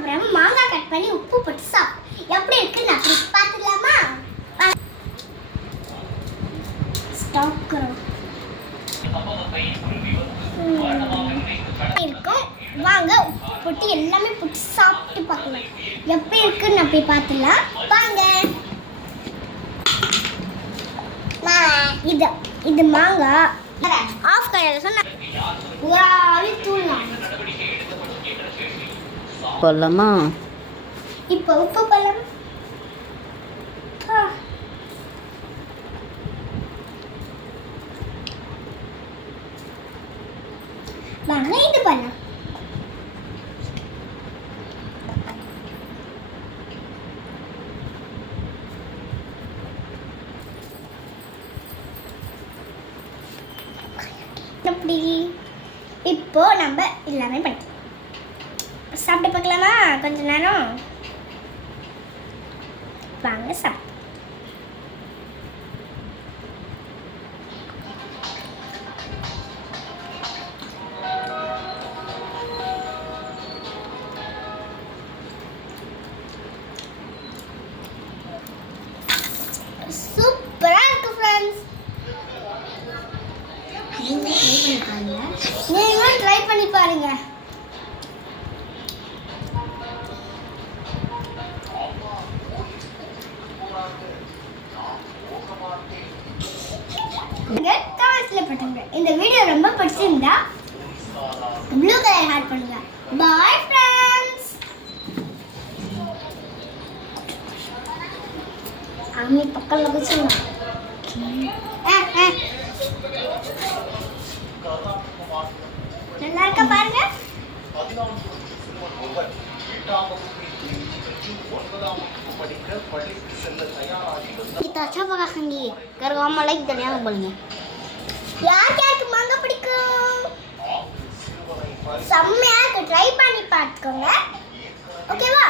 அப்புறம் மாங்காய் கட் பண்ணி உப்பு போட்டு எப்படி இருக்குன்னு அப்படி பார்த்துக்கலாமா? ஸ்டாப் இருக்கும். வாங்க போட்டு எல்லாமே போட்டு சாப்பிட்டு பார்க்கலாம் எப்படி இருக்குன்னு அப்படி பார்த்துலாம் வாங்க. இது மாங்காய் ஆஃப் கடையில் சொன்ன ஒரு ஆளு தூளலாம் போடலாமா? இப்போ உப்பு போடலாம். வாங்க இது பண்ணலாம். எப்படி இப்போ நம்ம எல்லாமே பண்ணி சாப்பிட்டு பார்க்கலாமா? கொஞ்ச நேரம் வாங்க சாப்பிட்டு. சூப்பரா இருக்கு ஃப்ரெண்ட்ஸ். நீங்களும் ட்ரை பண்ணி பாருங்க. இந்த வீடியோ ரொம்ப பிடிச்சிருந்தா ப்ளூ கலர் ஹார்ட் பண்ணுங்க. Bye friends. அம்மி பக்கத்துல வச்சுங்க. நல்லா இருக்கா பாருங்க. kita coba kakak karena ngomong lagi dan yang bolehnya யாருக்கு மாங்காய் பிடிக்கும் செம்மையா இருக்கு. ட்ரை பண்ணி பார்த்துக்கோங்க. ஓகேவா?